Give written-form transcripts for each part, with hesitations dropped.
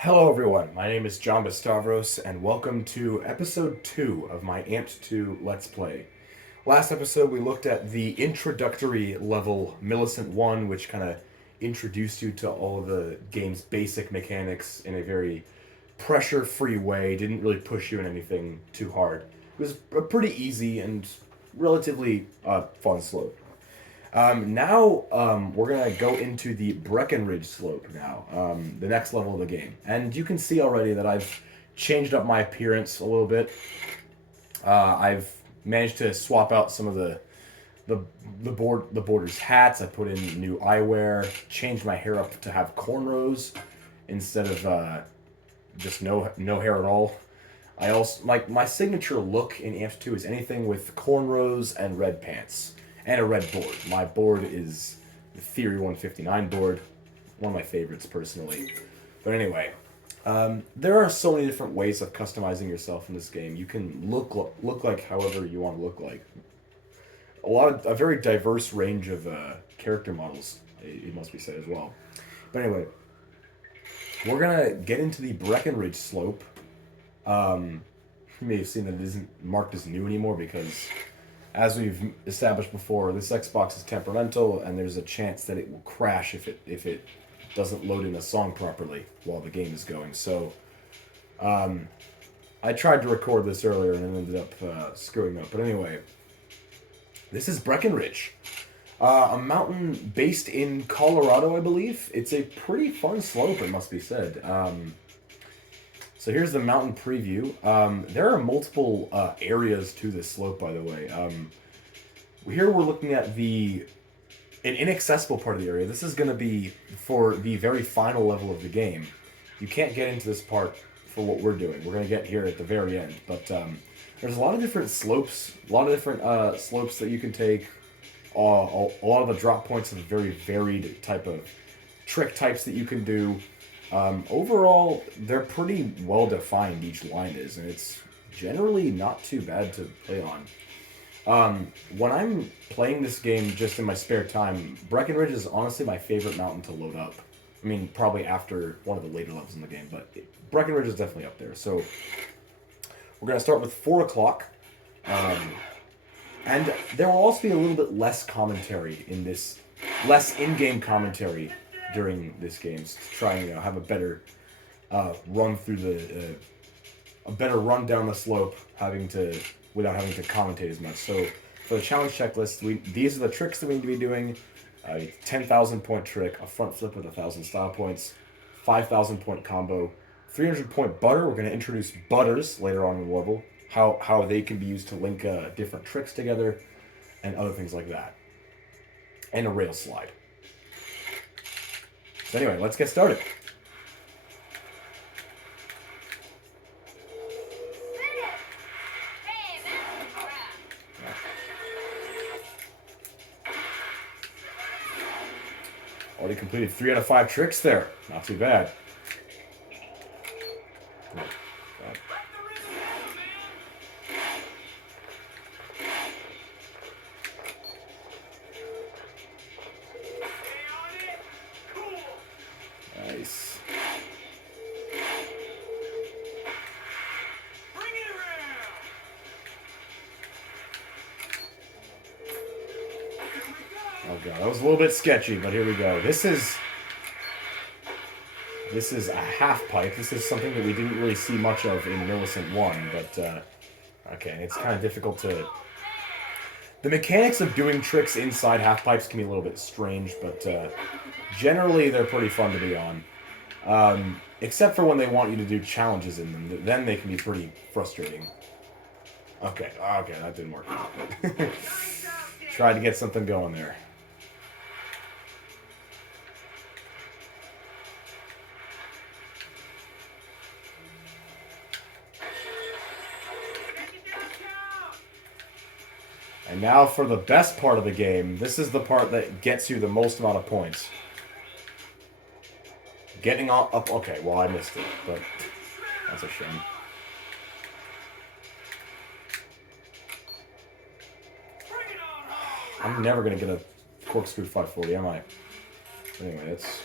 Hello, everyone. My name is John Bastavros, and welcome to episode 2 of my Amped 2 Let's Play. Last episode, we looked at the introductory level Millicent 1, which kind of introduced you to all of the game's basic mechanics in a very pressure free way, didn't really push you in anything too hard. It was a pretty easy and relatively fun slope. Now we're gonna go into the Breckenridge slope now, the next level of the game, and you can see already that I've changed up my appearance a little bit. I've managed to swap out some of the the border's hats. I put in new eyewear, changed my hair up to have cornrows instead of just no hair at all. I also my signature look in Amp 2 is anything with cornrows and red pants and a red board. My board is the Theory 159 board, one of my favorites personally. But anyway, there are so many different ways of customizing yourself in this game. You can look like however you want to look like. A very diverse range of character models. It must be said as well. But anyway, we're gonna get into the Breckenridge slope. You may have seen that it isn't marked as new anymore because, as we've established before, this Xbox is temperamental, and there's a chance that it will crash if it doesn't load in a song properly while the game is going. So, I tried to record this earlier and ended up screwing up. But anyway, this is Breckenridge, a mountain based in Colorado, I believe. It's a pretty fun slope, it must be said. So here's the mountain preview. There are multiple areas to this slope, by the way. Here we're looking at an inaccessible part of the area. This is going to be for the very final level of the game. You can't get into this part for what we're doing. We're going to get here at the very end. But there's a lot of different slopes, slopes that you can take. A lot of the drop points have very varied type of trick types that you can do. Overall, they're pretty well defined, each line is, and it's generally not too bad to play on. When I'm playing this game just in my spare time, Breckenridge is honestly my favorite mountain to load up. I mean, probably after one of the later levels in the game, but Breckenridge is definitely up there. So we're going to start with 4 o'clock. And there will also be a little bit less commentary in this, less in-game commentary during this game to try and have a better run through a better run down the slope, without having to commentate as much. So for the challenge checklist, these are the tricks that we need to be doing: a 10,000 point trick, a front flip with 1,000 style points, 5,000 point combo, 300 point butter. We're going to introduce butters later on in the level, how they can be used to link different tricks together, and other things like that, and a rail slide. So anyway, let's get started. Already completed 3 out of 5 tricks there. Not too bad. Nice. Oh god, that was a little bit sketchy, but here we go. This is a half pipe. This is something that we didn't really see much of in Millicent 1, but okay, it's kind of difficult to... The mechanics of doing tricks inside half pipes can be a little bit strange, but generally they're pretty fun to be on. Except for when they want you to do challenges in them. Then they can be pretty frustrating. Okay, that didn't work out. Tried to get something going there. And now for the best part of the game. This is the part that gets you the most amount of points. Getting up... Okay, well, I missed it, but that's a shame. I'm never going to get a corkscrew 540, am I? Anyway, it's...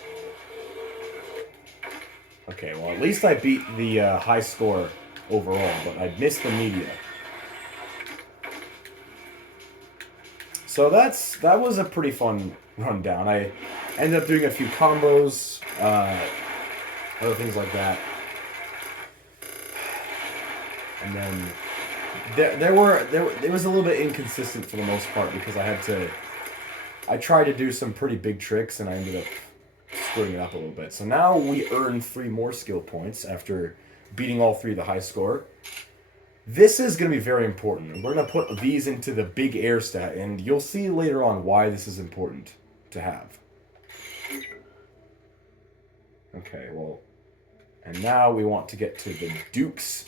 Okay, well, at least I beat the high score overall, but I missed the media. So that was a pretty fun rundown. I ended up doing a few combos, other things like that. And then it was a little bit inconsistent for the most part because I tried to do some pretty big tricks and I ended up screwing it up a little bit. So now we earn 3 more skill points after beating all 3 of the high score. This is going to be very important. We're going to put these into the big air stat, and you'll see later on why this is important to have. Okay, well, and now we want to get to the Dukes.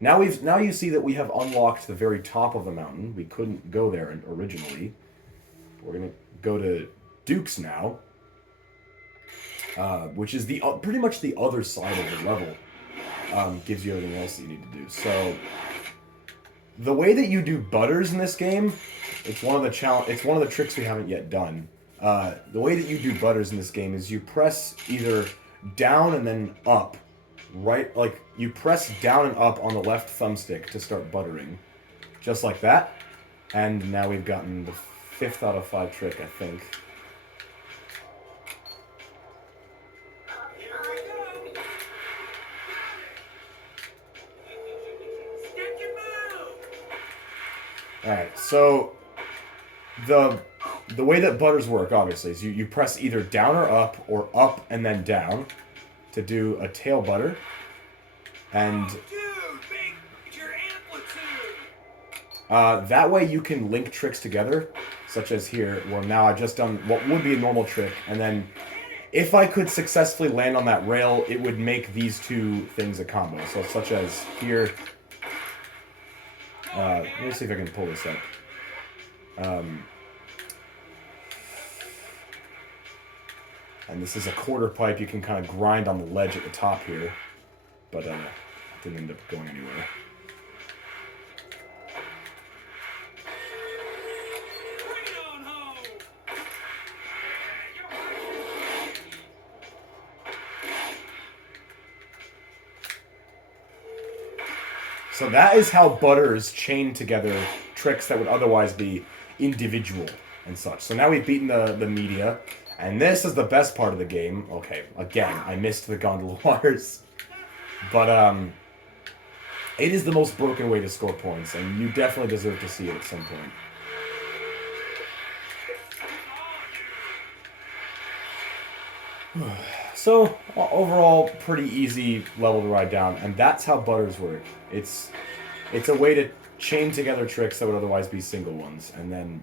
Now you see that we have unlocked the very top of the mountain. We couldn't go there originally. We're going to go to Dukes now, which is pretty much the other side of the level. Gives you everything else that you need to do. So the way that you do butters in this game, it's one of the tricks we haven't yet done. The way that you do butters in this game is you press either down and then up, right? Like you press down and up on the left thumbstick to start buttering, just like that. And now we've gotten the 5th out of 5 trick, I think. Alright, so the way that butters work, obviously, is you press either down or up and then down to do a tail butter. And that way you can link tricks together, such as here, where now I've just done what would be a normal trick, and then if I could successfully land on that rail, it would make these 2 things a combo. So such as here. Let me see if I can pull this up. And this is a quarter pipe you can kind of grind on the ledge at the top here. But it didn't end up going anywhere. So that is how butters chain together tricks that would otherwise be individual and such. So now we've beaten the media, and this is the best part of the game. Okay, again, I missed the gondola wires. But it is the most broken way to score points, and you definitely deserve to see it at some point. So, overall, pretty easy level to ride down, and that's how butters work. It's a way to chain together tricks that would otherwise be single ones, and then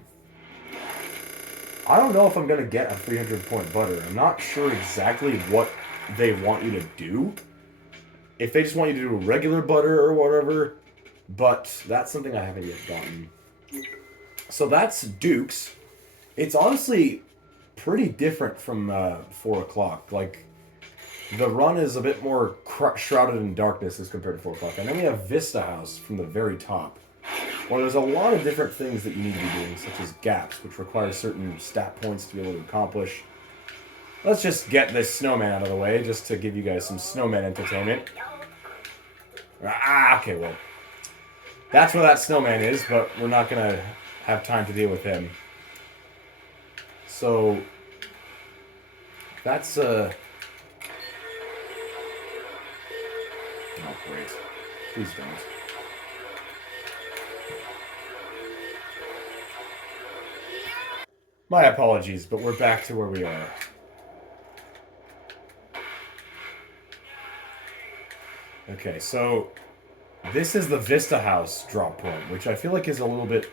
I don't know if I'm going to get a 300-point butter. I'm not sure exactly what they want you to do. If they just want you to do a regular butter or whatever, but that's something I haven't yet gotten. So that's Dukes. It's honestly pretty different from 4 o'clock. Like, the run is a bit more shrouded in darkness as compared to 4 o'clock. And then we have Vista House from the very top, where there's a lot of different things that you need to be doing, such as gaps, which require certain stat points to be able to accomplish. Let's just get this snowman out of the way, just to give you guys some snowman entertainment. Okay, well, that's where that snowman is, but we're not going to have time to deal with him. So, that's, Oh, great. Please don't. My apologies, but we're back to where we are. Okay, so this is the Vista House drop point, which I feel like is a little bit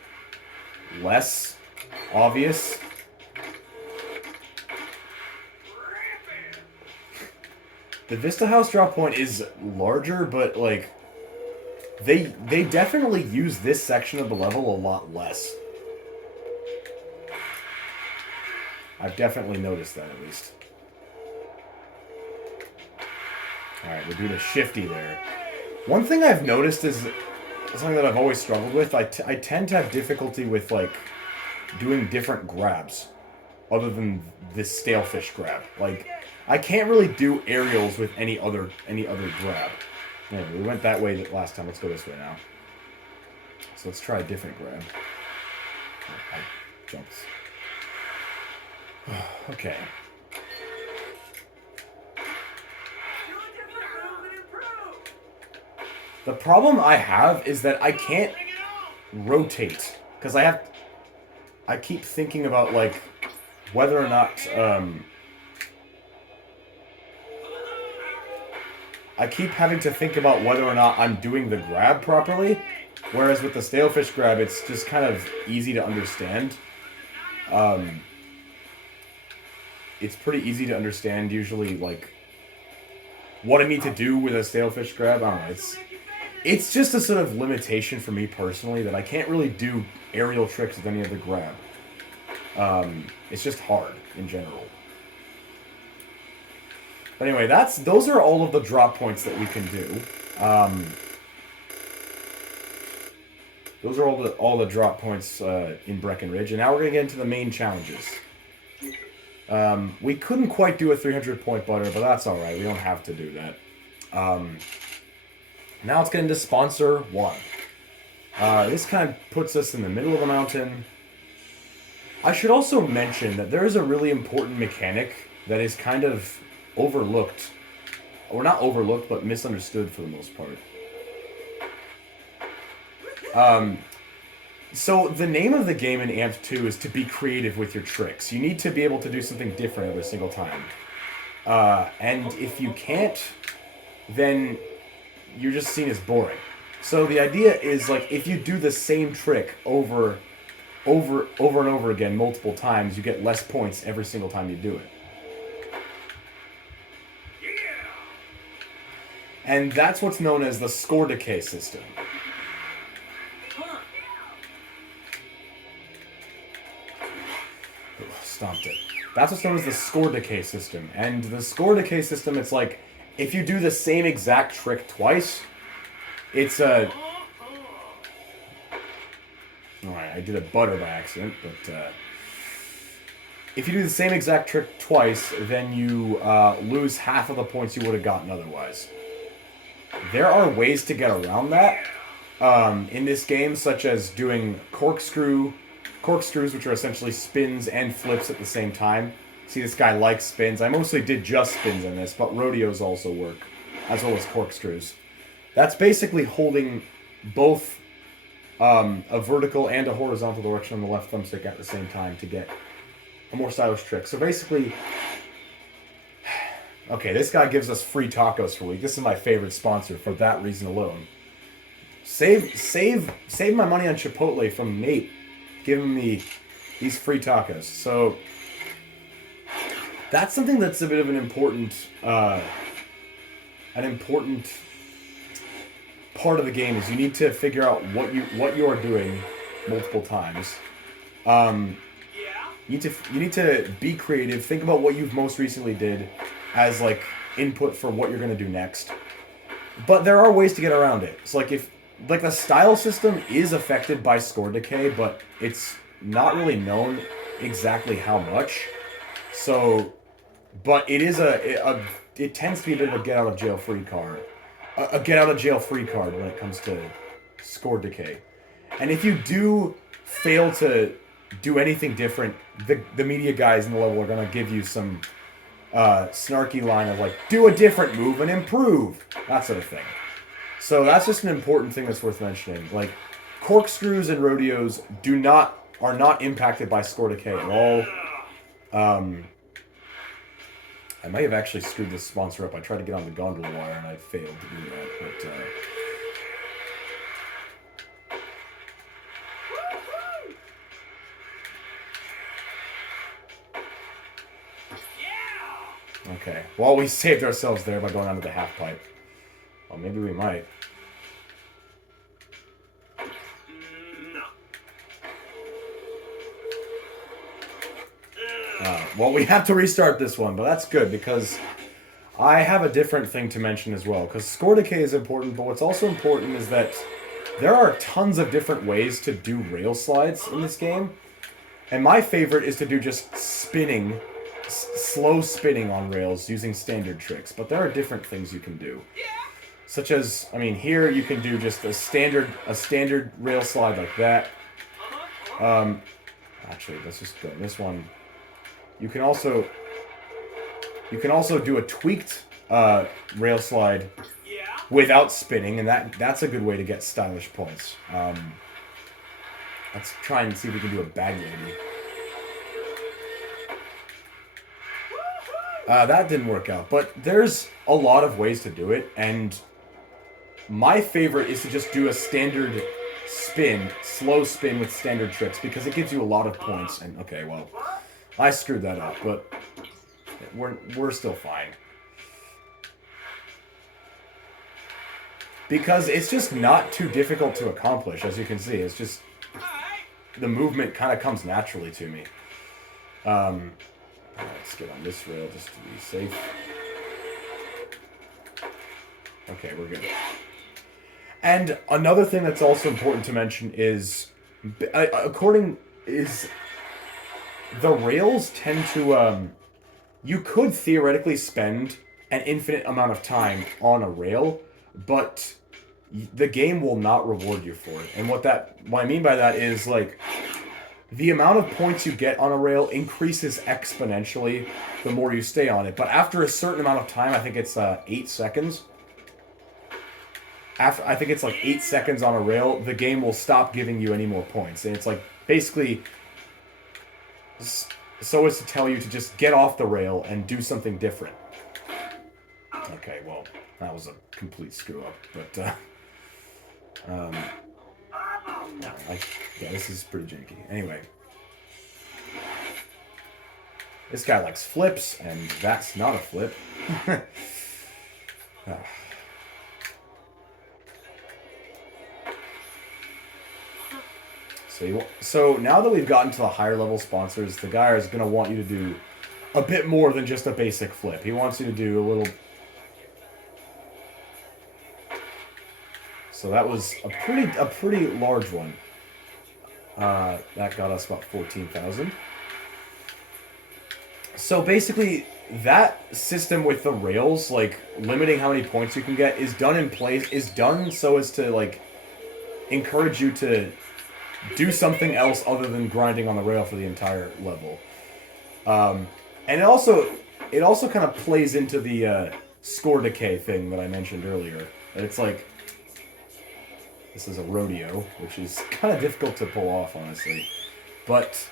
less obvious. The Vista House drop point is larger, but like they definitely use this section of the level a lot less. I've definitely noticed that, at least. Alright, we're doing a shifty there. One thing I've noticed is something that I've always struggled with. I tend to have difficulty with, like, doing different grabs other than this stale fish grab. Like, I can't really do aerials with any other grab. Anyway, we went that way last time. Let's go this way now. So let's try a different grab. Oh, I jumped. Okay. The problem I have is that I can't rotate because I keep thinking about like whether or not I keep having to think about whether or not I'm doing the grab properly, whereas with the stalefish grab it's just kind of easy to understand. It's pretty easy to understand usually like what I need to do with a stalefish grab. I don't know, it's just a sort of limitation for me personally that I can't really do aerial tricks with any other grab. It's just hard in general. But anyway, those are all of the drop points that we can do. Those are all the drop points in Breckenridge, and now we're gonna get into the main challenges. We couldn't quite do a 300-point butter, but that's all right. We don't have to do that. Now let's get into Sponsor 1. This kind of puts us in the middle of the mountain. I should also mention that there is a really important mechanic that is kind of overlooked. Or not overlooked, but misunderstood for the most part. So the name of the game in Amped 2 is to be creative with your tricks. You need to be able to do something different every single time. And if you can't, then you're just seen as boring. So the idea is like if you do the same trick over and over again multiple times, you get less points every single time you do it. And that's what's known as the score decay system. Stomped it. That's what's known as the score decay system. And the score decay system, it's like if you do the same exact trick twice, it's a... Alright, I did a butter by accident, but if you do the same exact trick twice, then you lose half of the points you would have gotten otherwise. There are ways to get around that in this game, such as doing corkscrews, which are essentially spins and flips at the same time. See, this guy likes spins. I mostly did just spins in this, but rodeos also work, as well as corkscrews. That's basically holding both a vertical and a horizontal direction on the left thumbstick at the same time to get a more stylish trick. So basically... Okay, this guy gives us free tacos for a week. This is my favorite sponsor for that reason alone. Save my money on Chipotle from Nate giving me these free tacos. So that's something that's a bit of an important part of the game is you need to figure out what you are doing multiple times. You need to be creative. Think about what you've most recently did as like input for what you're gonna do next. But there are ways to get around it. It's like the style system is affected by score decay, but it's not really known exactly how much. So, but it is it tends to be a bit of a get out of jail free card. A get out of jail free card when it comes to score decay. And if you do fail to do anything different, the media guys in the level are gonna give you some snarky line of like, do a different move and improve, that sort of thing. So that's just an important thing that's worth mentioning. Like, corkscrews and rodeos are not impacted by score decay at all. I might have actually screwed this sponsor up. I tried to get on the gondola wire and I failed to do that, but okay. Well, we saved ourselves there by going onto the half pipe. Well, maybe we might. Well, we have to restart this one, but that's good because I have a different thing to mention as well. Because score decay is important, but what's also important is that there are tons of different ways to do rail slides in this game. And my favorite is to do just spinning slow spinning on rails using standard tricks, but there are different things you can do. Such as, I mean, here you can do just a standard rail slide like that. Actually, let's just go this one. You can also do a tweaked rail slide without spinning, and that's a good way to get stylish points. Let's try and see if we can do a bag lady. That didn't work out, but there's a lot of ways to do it, and my favorite is to just do a standard spin, slow spin with standard tricks, because it gives you a lot of points. And okay, well, I screwed that up, but we're still fine. Because it's just not too difficult to accomplish, as you can see. It's just the movement kind of comes naturally to me. Let's get on this rail just to be safe. Okay, we're good. And another thing that's also important to mention is, the rails tend to, you could theoretically spend an infinite amount of time on a rail, but the game will not reward you for it. And what I mean by that is, like, the amount of points you get on a rail increases exponentially the more you stay on it. But after a certain amount of time, I think it's 8 seconds. I think it's like 8 seconds on a rail, the game will stop giving you any more points. And it's like, basically, so as to tell you to just get off the rail and do something different. Okay, well, that was a complete screw up, but, yeah, this is pretty janky. Anyway. This guy likes flips, and that's not a flip. So now that we've gotten to the higher level sponsors, the guy is going to want you to do a bit more than just a basic flip. He wants you to do a little... So that was a pretty large one. That got us about 14,000. So basically, that system with the rails, like limiting how many points you can get, is done so as to like encourage you to do something else other than grinding on the rail for the entire level. And it also kind of plays into the score decay thing that I mentioned earlier. It's like, this is a rodeo, which is kind of difficult to pull off, honestly. But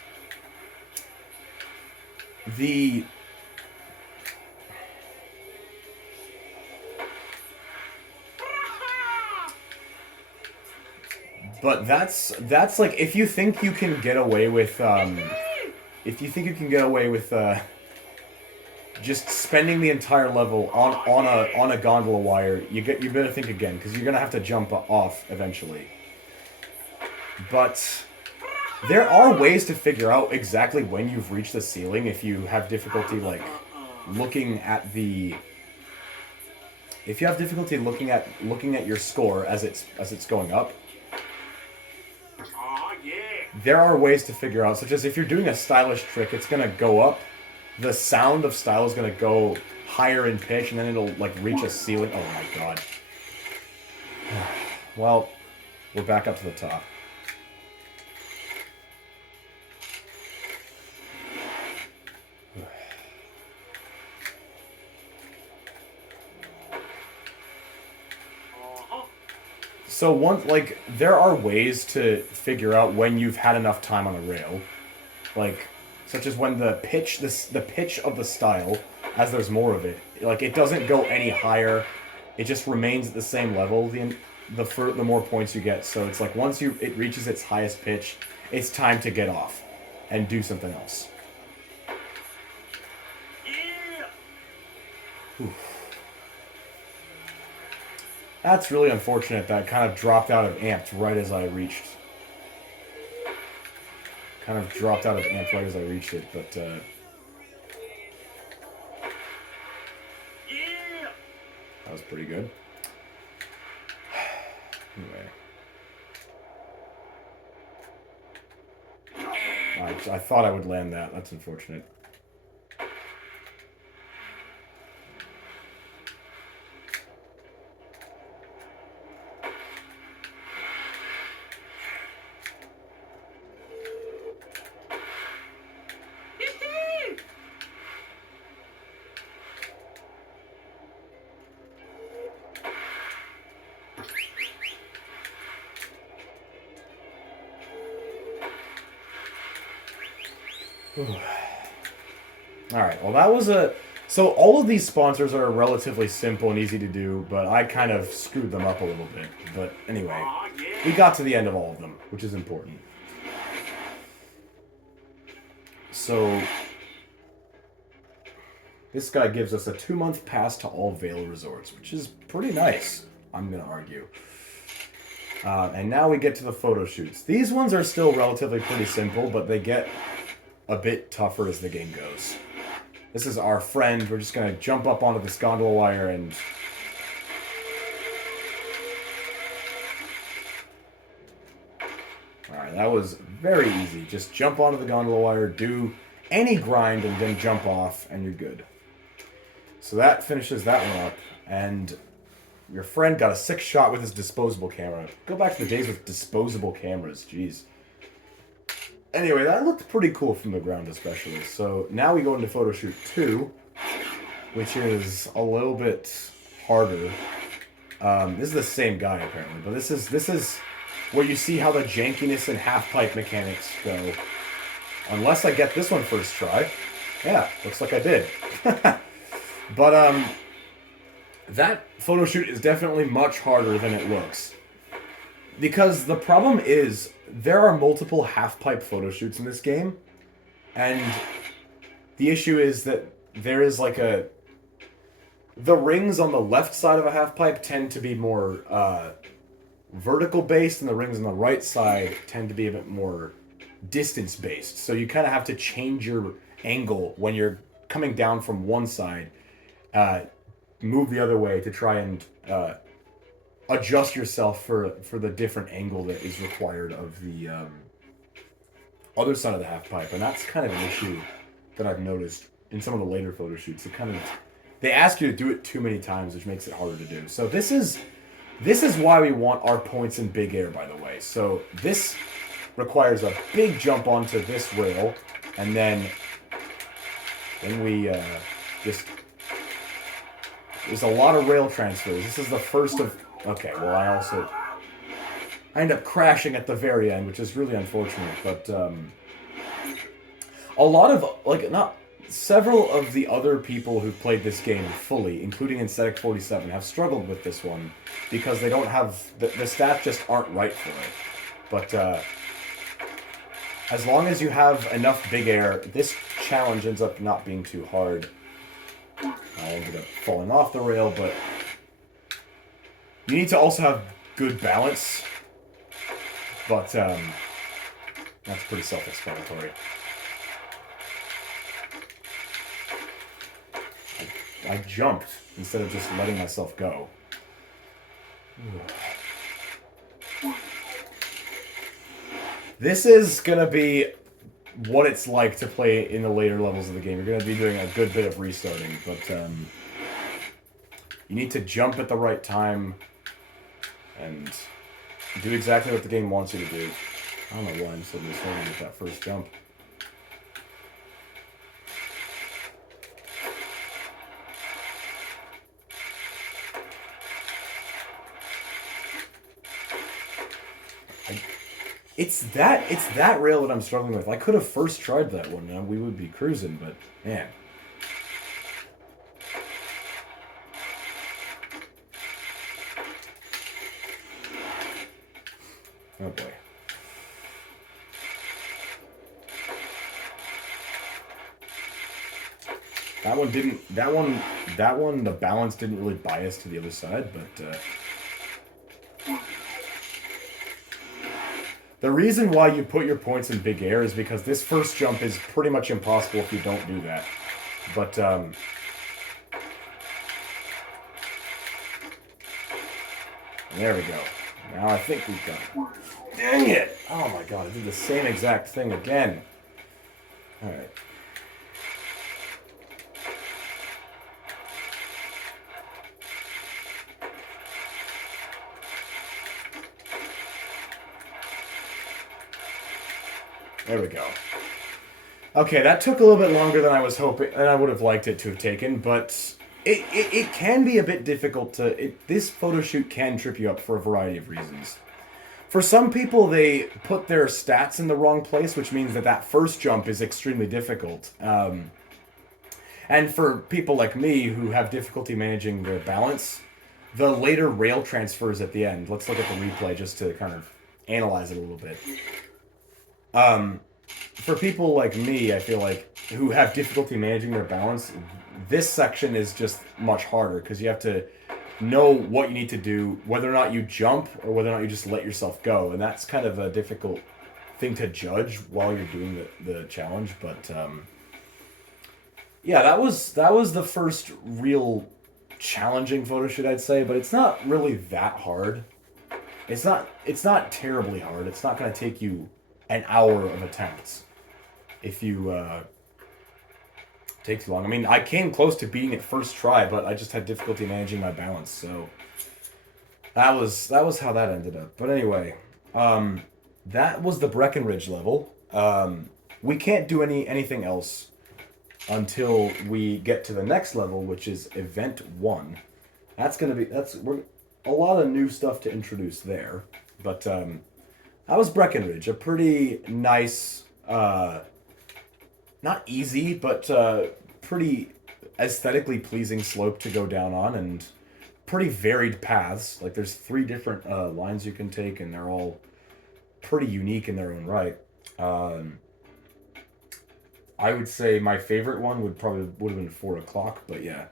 that's like, if you think you can get away with just spending the entire level on a gondola wire, you better think again, because you're gonna have to jump off eventually. But there are ways to figure out exactly when you've reached the ceiling if you have difficulty like looking at your score as it's going up. There are ways to figure out, such as if you're doing a stylish trick, it's gonna go up. The sound of style is gonna go higher in pitch, and then it'll like reach a ceiling. Oh my god. Well, we're back up to the top. So there are ways to figure out when you've had enough time on a rail, like, such as when the pitch of the style, as there's more of it, like, it doesn't go any higher, it just remains at the same level the more points you get. So it's like once it reaches its highest pitch, it's time to get off and do something else. Oof. That's really unfortunate that kind of dropped out of amped right as I reached. it, but that was pretty good. Anyway. I thought I would land that. That's unfortunate. Alright, well that was a... So all of these sponsors are relatively simple and easy to do, but I kind of screwed them up a little bit. But anyway, we got to the end of all of them, which is important. So, this guy gives us a 2-month pass to all Vale resorts, which is pretty nice, I'm going to argue. And now we get to the photo shoots. These ones are still relatively pretty simple, but they get a bit tougher as the game goes. This is our friend. We're just going to jump up onto this gondola wire and... Alright, that was very easy. Just jump onto the gondola wire, do any grind, and then jump off, and you're good. So that finishes that one up, and your friend got a 6 shot with his disposable camera. Go back to the days with disposable cameras, jeez. Anyway, that looked pretty cool from the ground especially. So now we go into photo shoot 2, which is a little bit harder. This is the same guy apparently, but this is where you see how the jankiness and half-pipe mechanics go. Unless I get this one first try. Yeah, looks like I did. But that photo shoot is definitely much harder than it looks. Because the problem is, there are multiple half-pipe photo shoots in this game, and the issue is that there is like a... The rings on the left side of a half-pipe tend to be more vertical-based, and the rings on the right side tend to be a bit more distance-based. So you kind of have to change your angle when you're coming down from one side, move the other way to try and... adjust yourself for the different angle that is required of the other side of the half pipe, and that's kind of an issue that I've noticed in some of the later photo shoots. They ask you to do it too many times, which makes it harder to do. So this is why we want our points in big air, by the way. So this requires a big jump onto this rail, and then we just... There's a lot of rail transfers. This is the first of... Okay, well, I end up crashing at the very end, which is really unfortunate, but, a lot of, several of the other people who've played this game fully, including Aesthetic 47, have struggled with this one, because they don't have, the stats just aren't right for it. But, as long as you have enough big air, this challenge ends up not being too hard. I ended up falling off the rail, but... You need to also have good balance, but that's pretty self-explanatory. I jumped instead of just letting myself go. This is going to be what it's like to play in the later levels of the game. You're going to be doing a good bit of restarting, but you need to jump at the right time and do exactly what the game wants you to do. I don't know why I'm suddenly struggling with that first jump. It's that rail that I'm struggling with. I could have first tried that one, and we would be cruising, but man. Oh boy. That one, the balance didn't really bias to the other side, but the reason why you put your points in big air is because this first jump is pretty much impossible if you don't do that. But, there we go. Now I think we've got it. Dang it! Oh my god, I did the same exact thing again. Alright. There we go. Okay, that took a little bit longer than I was hoping, and I would have liked it to have taken, but it can be a bit difficult to... this photo shoot can trip you up for a variety of reasons. For some people, they put their stats in the wrong place, which means that that first jump is extremely difficult. And for people like me who have difficulty managing their balance, the later rail transfers at the end. Let's look at the replay just to kind of analyze it a little bit. For people like me, I feel like, who have difficulty managing their balance, this section is just much harder because you have to know what you need to do, whether or not you jump or whether or not you just let yourself go, and that's kind of a difficult thing to judge while you're doing the challenge. But yeah, that was the first real challenging photo shoot, I'd say, but it's not really that hard. It's not terribly hard. It's not going to take you an hour of attempts if you take too long. I mean, I came close to beating it first try, but I just had difficulty managing my balance, so that was how that ended up. But anyway, that was the Breckenridge level. We can't do anything else until we get to the next level, which is Event 1. We're a lot of new stuff to introduce there. But that was Breckenridge, a pretty nice, not easy, but pretty aesthetically pleasing slope to go down on, and pretty varied paths. Like, there's 3 different lines you can take, and they're all pretty unique in their own right. I would say my favorite one would have been 4 o'clock, but yeah.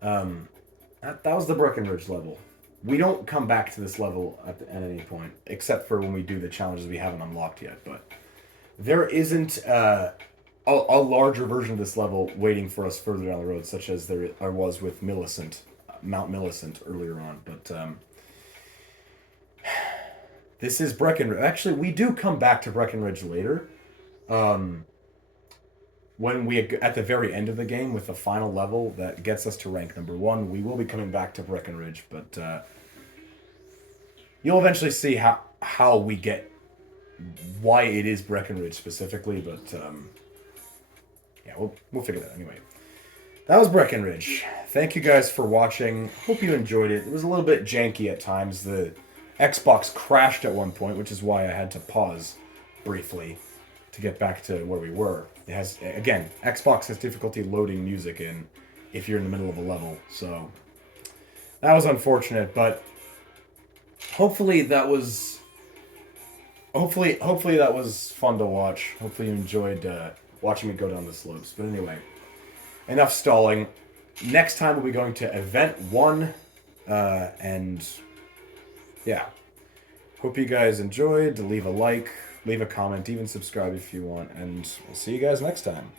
That was the Breckenridge level. We don't come back to this level at any point, except for when we do the challenges we haven't unlocked yet, but there isn't a larger version of this level waiting for us further down the road, such as there was with Mount Millicent earlier on, but this is Breckenridge. Actually, we do come back to Breckenridge later. When we at the very end of the game with the final level that gets us to rank number 1, we will be coming back to Breckenridge, but you'll eventually see how we get why it is Breckenridge specifically. But yeah, we'll figure that out anyway. That was Breckenridge. Thank you guys for watching. Hope you enjoyed it. It was a little bit janky at times. The Xbox crashed at one point, which is why I had to pause briefly to get back to where we were. It has, again, Xbox has difficulty loading music in if you're in the middle of a level, so that was unfortunate, but hopefully that was fun to watch. Hopefully you enjoyed watching me go down the slopes. But anyway, enough stalling. Next time we'll be going to Event 1, and yeah. Hope you guys enjoyed. Leave a like, leave a comment, even subscribe if you want, and we'll see you guys next time.